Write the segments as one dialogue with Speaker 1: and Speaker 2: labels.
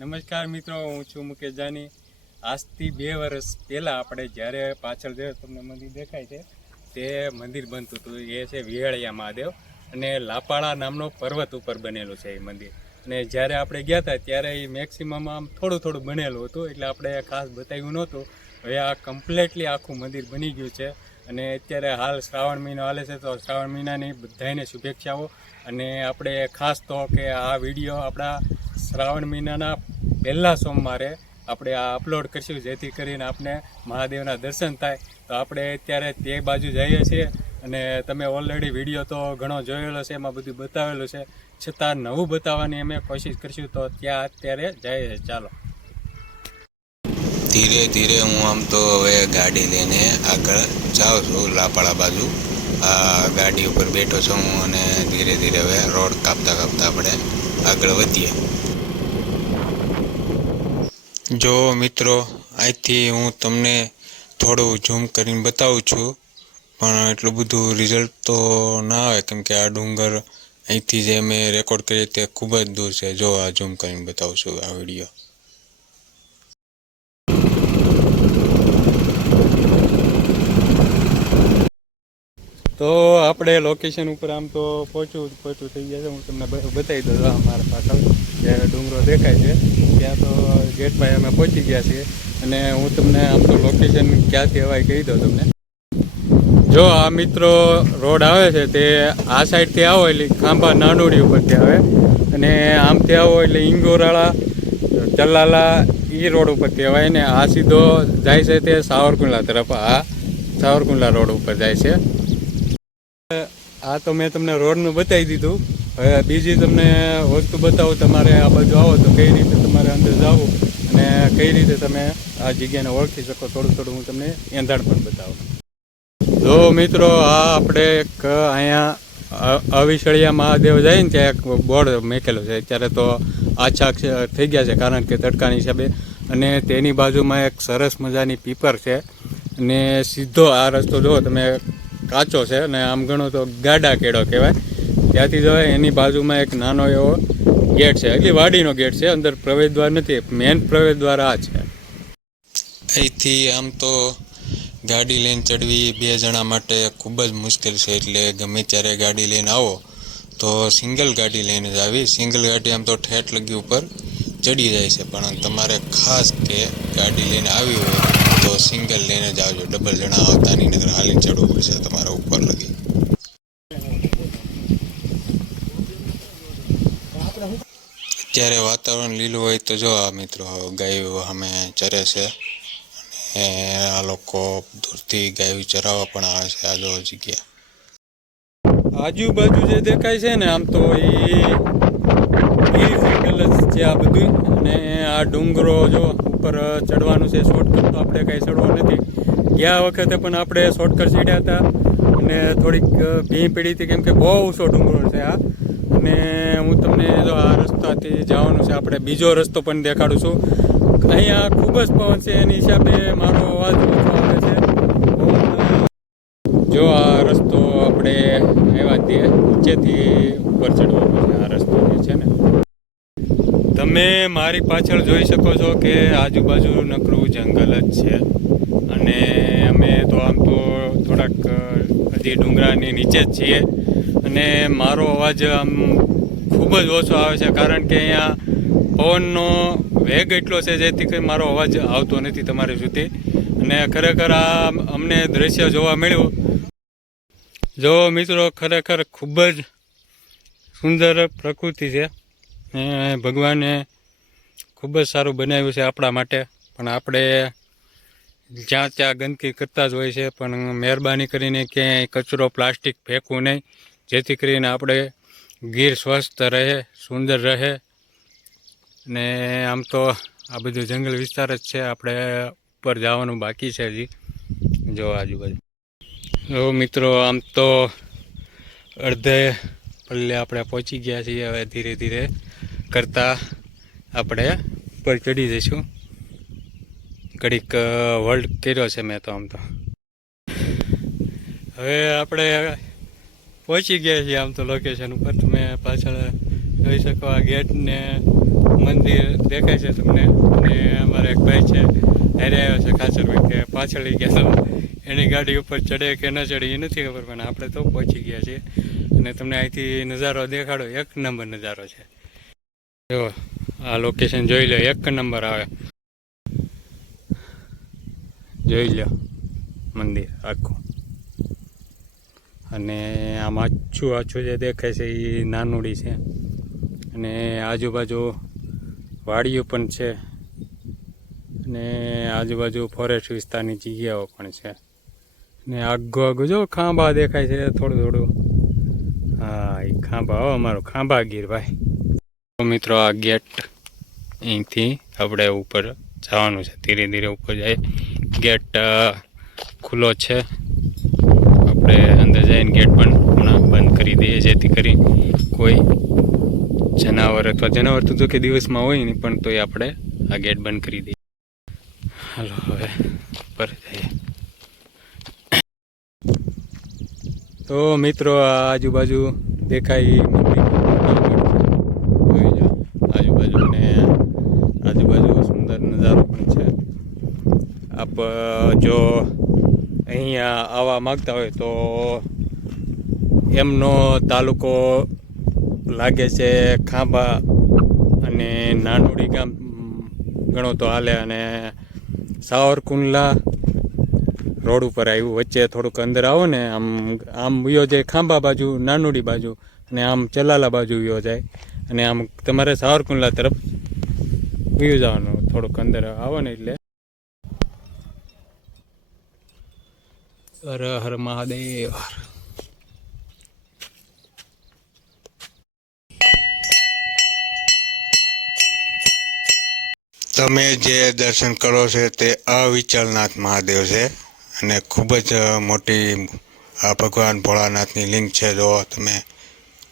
Speaker 1: નમસ્કાર મિત્રો, હું છું મુકેશ જાની. આજથી બે વર્ષ પહેલાં આપણે જ્યારે પાછળ જે તમને મંદિર દેખાય છે, તે મંદિર બનતું હતું. એ છે વિહળિયા મહાદેવ અને લાપાળા નામનો પર્વત ઉપર બનેલું છે એ મંદિર. અને જ્યારે આપણે ગયા હતા, ત્યારે એ મેક્સિમમ આમ થોડું થોડું બનેલું હતું, એટલે આપણે ખાસ બતાવ્યું નહોતું. હવે આ કમ્પ્લેટલી આખું મંદિર બની ગયું છે. અને અત્યારે હાલ શ્રાવણ મહિનો હાલે છે, તો શ્રાવણ મહિનાની બધાને શુભેચ્છાઓ. અને આપણે ખાસ તો કે આ વીડિયો આપણા શ્રાવણ મહિનાના પહેલા સોમવારે આપણે આ અપલોડ કરીશું, જેથી કરીને આપણે મહાદેવના દર્શન થાય. તો આપણે અત્યારે તે બાજુ જઈએ છીએ અને તમે ઓલરેડી વીડિયો તો ઘણો જોયેલો છે, એમાં બધું બતાવેલું છે. છતાં નવું બતાવવાની અમે કોશિશ કરીશું, તો ત્યાં અત્યારે જઈએ ચાલો.
Speaker 2: ધીરે ધીરે હું આમ તો હવે ગાડી લઈને આગળ જાઉં છું, લાપાળા બાજુ. આ ગાડી ઉપર બેઠો છું હું અને ધીરે ધીરે હવે રોડ કાપતા કાપતા આપણે આગળ વધીએ. જો મિત્રો અહીંથી હું તમને થોડું ઝૂમ કરીને બતાવું છું, પણ એટલું બધું રિઝલ્ટ તો ના આવે, કેમ કે આ ડુંગર અહીંથી જે મેં રેકોર્ડ કરી તે ખૂબ જ દૂર છે. જો આ ઝૂમ કરીને બતાવું છું આ વીડિયો
Speaker 1: તો આપણે લોકેશન ઉપર આમ તો પહોંચવું પહોંચવું થઈ ગયા છે. હું તમને બતાવી દઉં અમારા પાછળ જે ડુંગરો દેખાય છે, ત્યાં તો ગેટ પાસે અમે પહોંચી ગયા છીએ. અને હું તમને આમ તો લોકેશન ક્યાંથી કહેવાય કહી દઉં તમને. જો આ મિત્રો રોડ આવે છે તે આ સાઈડથી આવો એટલે ખાંભા નાનુડી ઉપરથી આવે. અને આમથી આવો એટલે ઇંગોરાળા ચલાલા એ રોડ ઉપરથી આવે ને આ સીધો જાય છે તે સાવરકુંડલા તરફ. આ સાવરકુંડલા રોડ ઉપર જાય છે. આ તો મેં તમને રોડનું બતાવી દીધું. હવે બીજી તમને વસ્તુ બતાવું, તમારે આ બાજુ આવો તો કઈ રીતે તમારે અંદર જવું અને કઈ રીતે તમે આ જગ્યાને ઓળખી શકો, થોડું થોડું હું તમને એંધાણ પણ બતાવું. જો મિત્રો, આ આપણે એક અહીંયા અવિશળિયા મહાદેવ જાય ને ત્યાં એક બોર્ડ મેકેલો છે. અત્યારે તો આછા થઈ ગયા છે, કારણ કે તડકાની હિસાબે. અને તેની બાજુમાં એક સરસ મજાની પીપર છે. અને સીધો આ રસ્તો જો તમે કાચો છે અને આમ ગણો તો ગાડા કેળો કહેવાય. ત્યાંથી જવાય એની બાજુમાં એક નાનો એવો ગેટ છે. એટલે વાડીનો ગેટ છે. અંદર પ્રવેશદ્વાર નથી. મેન પ્રવેશદ્વાર આ છે.
Speaker 2: અહીંથી આમ તો ગાડી લઈને ચડવી બે જણા માટે ખૂબ જ મુશ્કેલ છે. એટલે ગમે ત્યારે ગાડી લઈને આવો, તો સિંગલ ગાડી લઈને જ આવી. સિંગલ ગાડી આમ તો ઠેઠ લગી ઉપર ચડી જાય છે. પણ તમારે ખાસ કે ગાડી લઈને આવી હોય તો સિંગલ લઈને જ આવજો. ડબલ જણા આવતા નહીં નગર હાલીને ચડવું પડશે તમારે ઉપર લગી. અત્યારે વાતાવરણ લીલું હોય તો જો આ મિત્રો, ગાયો અમે ચરે છે. અને આ લોકો દૂરથી ગાયું ચરાવવા પણ આવે છે, આ જો જગ્યા.
Speaker 1: આજુબાજુ જે દેખાય છે ને, આમ તો એ છે આ બધું અને આ ડુંગરો જો ઉપર ચડવાનું છે શોર્ટકટ તો આપણે કાંઈ ચડવા નથી. ગયા વખતે પણ આપણે શોર્ટકટ ચડ્યા હતા. અને થોડીક ભી પડી હતી, કેમ કે બહુ ઊંચો ડુંગરો છે આ. અને હું તમને જો આ રસ્તાથી જવાનું છે, આપણે બીજો રસ્તો પણ દેખાડું છું. અહીંયા ખૂબ જ પવન છે, એની હિસાબે મારો અવાજ ઓછો આવે છે. જો આ રસ્તો આપણે આવ્યા છીએ નીચેથી ઉપર ચડવાનો છે, આ રસ્તો જે છે ને. તમે મારી પાછળ જોઈ શકો છો કે આજુબાજુ નકરું જંગલ જ છે. અને અમે તો આમ તો થોડાક હજી ડુંગરાની નીચે જ છીએ. અને મારો અવાજ આમ ખૂબ જ ઓછો આવે છે, કારણ કે અહીંયા પવનનો વેગ એટલો છે જેથી કંઈ મારો અવાજ આવતો નથી તમારી સુધી અને ખરેખર આ અમને દ્રશ્ય જોવા મળ્યું. જો મિત્રો, ખરેખર ખૂબ જ સુંદર પ્રકૃતિ છે. ને ભગવાને ખૂબ જ સારું બનાવ્યું છે આપણા માટે. પણ આપણે જ્યાં ત્યાં ગંદકી કરતા જ હોય છે, પણ મહેરબાની કરીને ક્યાંય કચરો, પ્લાસ્ટિક ફેંકવું નહીં. જેથી કરીને આપણે ગીર સ્વસ્થ રહે, સુંદર રહે. ને આમ તો આ બધું જંગલ વિસ્તાર જ છે, આપણે ઉપર જવાનું બાકી છે હજી. જો આજુબાજુ. જો મિત્રો, આમ તો અડધે પલ્લે આપણે પહોંચી ગયા છીએ હવે ધીરે ધીરે. કરતાં આપણે ઉપર ચડી જઈશું. ઘડીક વર્લ્ડ કર્યો છે મેં તો આમ તો. હવે આપણે પહોંચી ગયા છીએ આમ તો લોકેશન ઉપર. તમે પાછળ જોઈ શકો આ ગેટને મંદિર દેખાય છે તમને. અને અમારા એક ભાઈ છે હારે આવ્યો છે ખાસરભાઈ કે પાછળ ગયા. તો એની ગાડી ઉપર ચડે કે ન ચડે એ નથી ખબર, પણ આપણે તો પહોંચી ગયા છીએ. અને તમને અહીંથી નજારો દેખાડો. એક નંબર નજારો છે. જો, આ લોકેશન જોઈ લો, એક નંબર આવે. જોઈ લો, મંદિર આખું. અને આમ આછું આછું જે દેખાય છે એ નાનુડી છે. અને આજુબાજુ વાડીઓ પણ છે. અને આજુબાજુ ફોરેસ્ટ વિસ્તારની જગ્યાઓ પણ છે. ને આગો આગો જો ખાંભા દેખાય છે, થોડું થોડું. હા એ ખાંભા, હો, અમારો ખાંભા ગીર, ભાઈ. મિત્રો આ ગેટ અહીંથી આપણે ઉપર જવાનું છે. ધીરે ધીરે ઉપર જાય. ગેટ ખુલ્લો છે. આપણે અંદર જઈને ગેટ પણ હમણાં બંધ કરી દઈએ જેથી કરી કોઈ જનાવર અથવા જનાવર તો કે દિવસમાં હોય નહીં, પણ તોય આપણે આ ગેટ બંધ કરી દઈએ. હાલો, હવે ઉપર જઈએ. તો મિત્રો આજુબાજુ દેખાય ઈ મંદિર જોઈ લો આજુબાજુ ને આજુબાજુ સુંદર નજારો પણ છે આપ જો અહીંયા આવવા માંગતા હોય તો એમનો તાલુકો લાગે છે ખાંભા અને નાનોડી ગામ ગણો તો હાલે. અને સાવરકુંડલા રોડ ઉપર આવ્યું. વચ્ચે થોડુંક અંદર આવો ને, આમ આમ વયો જાય ખાંભા બાજુ, નાનુડી બાજુ, અને આમ ચલાલા બાજુ વયો જાય. અને આમ તમારે સાવરકુંડલા તરફ વયું જવાનું, થોડુંક અંદર આવો ને એટલે. હર હર મહાદેવ.
Speaker 2: તમે જે દર્શન કરો છો તે અવિચલનાથ મહાદેવ છે અને ખૂબ જ મોટી આ ભગવાન ભોળાનાથની લિંગ છે. જો તમે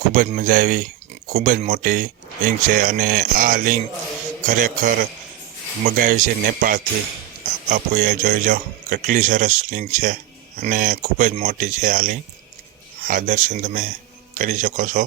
Speaker 2: ખૂબ જ મજા આવી, ખૂબ જ મોટી લિંગ છે અને આ લિંગ ખરેખર મગાવી છે નેપાળથી. બાપુએ જોઈ જાઓ, કેટલી સરસ લિંગ છે. અને ખૂબ જ મોટી છે આ લિંક. આ દર્શન તમે કરી શકો છો.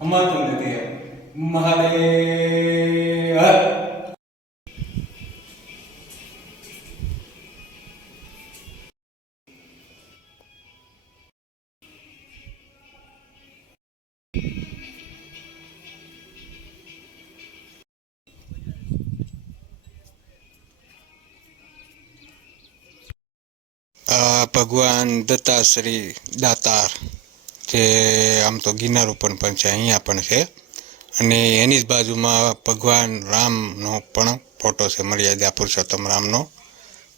Speaker 1: અમાતું નથી એમ મહાદેવ હર
Speaker 2: આ ભગવાન દત્તાશ્રી દાતાર જે આમ તો ગિરનાર ઉપર પણ છે, અહીંયા પણ છે. અને એની જ બાજુમાં ભગવાન રામનો પણ ફોટો છે, મર્યાદા પુરુષોત્તમ રામનો.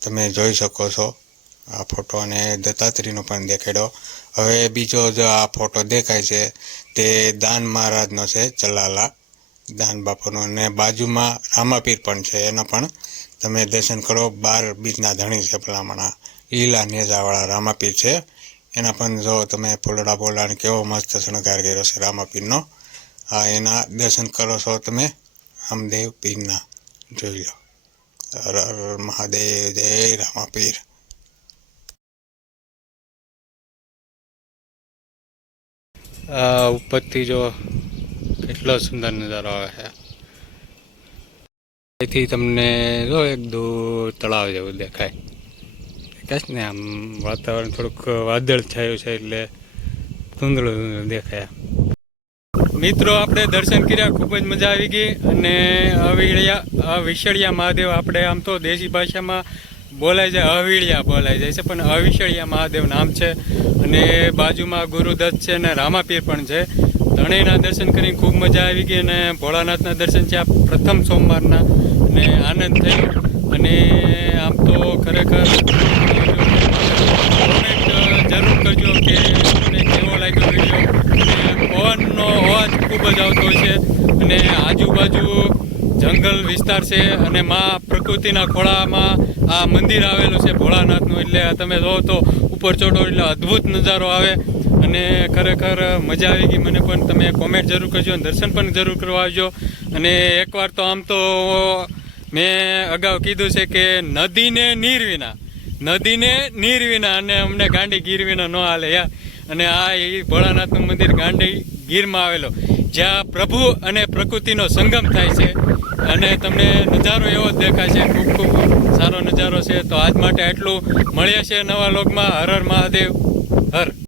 Speaker 2: તમે જોઈ શકો છો આ ફોટો અને દત્તાત્રેયનો પણ દેખાડ્યો. હવે બીજો જો આ ફોટો દેખાય છે, તે દાન મહારાજનો છે, ચલાલા. દાન બાપુનો. અને બાજુમાં રામાપીર પણ છે, એનો પણ. તમે દર્શન કરો, બાર બીજના ધણી છે, ભલામણા. લીલા નેજાવાળા રામાપીર છે. એના પણ જો તમે ફૂલડા બોલાને કેવો મસ્ત શણગાર કર્યો છે રામાપીરનો, હા, એના દર્શન કરો છો તમે, રામદેવ પીરના. જોઈ લો. હર મહાદેવ, જય રામાપીર.
Speaker 1: આ ઉપરથી જો કેટલો સુંદર નજારો આવે છે. અહીંથી તમને જો એક દૂર તળાવ જેવું દેખાય. છે ને આમ વાતાવરણ થોડુંક વાદળ છાયું છે એટલે ધૂંધળું ધૂંધળું દેખાય. મિત્રો, આપણે દર્શન કર્યા, ખૂબ જ મજા આવી ગઈ અને અવિળિયા અવિશળિયા મહાદેવ આપણે આમ તો દેશી ભાષામાં બોલાય જાય અવિળિયા બોલાય જાય છે, પણ અવિશળિયા મહાદેવ નામ છે અને બાજુમાં ગુરુદત્ત છે અને રામાપીર પણ છે. ત્રણેયના દર્શન કરીને ખૂબ મજા આવી ગઈ અને ભોળાનાથના દર્શન છે આ પ્રથમ સોમવારના, અને આનંદ થયો. અને આમ તો ખરેખર કે મને કેવો લાગ્યો વીડિયો પવનનો અવાજ ખૂબ જ આવતો હોય છે. અને આજુબાજુ જંગલ વિસ્તાર છે. અને મા પ્રકૃતિના ખોળામાં આ મંદિર આવેલું છે ભોળાનાથનું. એટલે તમે જો તો ઉપર ચડો એટલે અદ્ભુત નજારો આવે. અને ખરેખર મજા આવી ગઈ મને પણ. તમે કોમેન્ટ જરૂર કરજો અને દર્શન પણ જરૂર કરવા આવજો. અને એકવાર તો આમ તો મેં અગાઉ કીધું છે કે નદીને નીર વિના. નદીને નીર વિના અને અમને ગાંડી ગીર વિના ન હાલે, યા. અને આ એ ભોળાનાથનું મંદિર ગાંડી ગીરમાં આવેલો. જ્યાં પ્રભુ અને પ્રકૃતિનો સંગમ થાય છે. અને તમને નજારો એવો જ દેખાય છે. ખૂબ ખૂબ સારો નજારો છે. તો આજ માટે આટલું. મળીએ છીએ નવા લોકમાં. હર હર મહાદેવ. હર.